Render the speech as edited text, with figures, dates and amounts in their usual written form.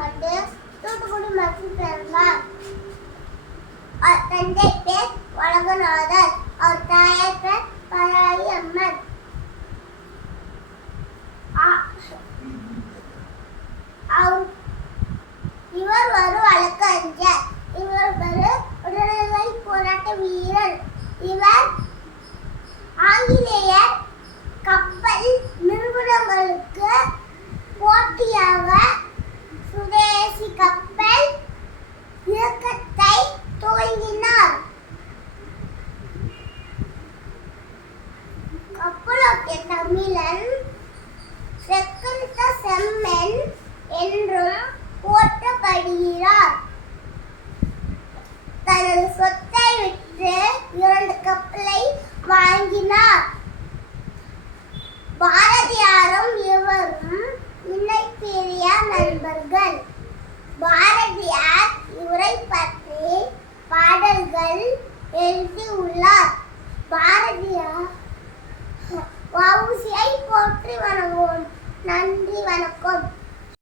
ஆண்டு தூத்துக்குடி மற்றும் பிறந்தார். தந்தை பேர் வழங்கநாதர். அவர் தாயார் பேர் பராயி அம்மன். இவர் ஒரு வழக்கறிஞர். இவர் ஒரு விடுதலை போராட்ட வீரர். இவர் ஆங்கிலேயர் கப்பல் நிறுவனங்களுக்கு போட்டியாக சுதேசி கப்பல் இயக்கத்தை துவங்கினார். கப்பலோட்டிய தமிழன் செக்குந்த செம்மன் என்றும் போற்றப்படுகிறார். தனது சொத்தை விற்று 2 கப்பலை வாங்கினார். பாரதியாரும் இவரும் இணைப்பிரிய நண்பர்கள். பாரதியார் இவரை பற்றி பாடல்கள் எழுதியுள்ளார். பாரதியார் வ.உ.சி.யை போற்றி வணங்குவோம். நன்றி, வணக்கம்.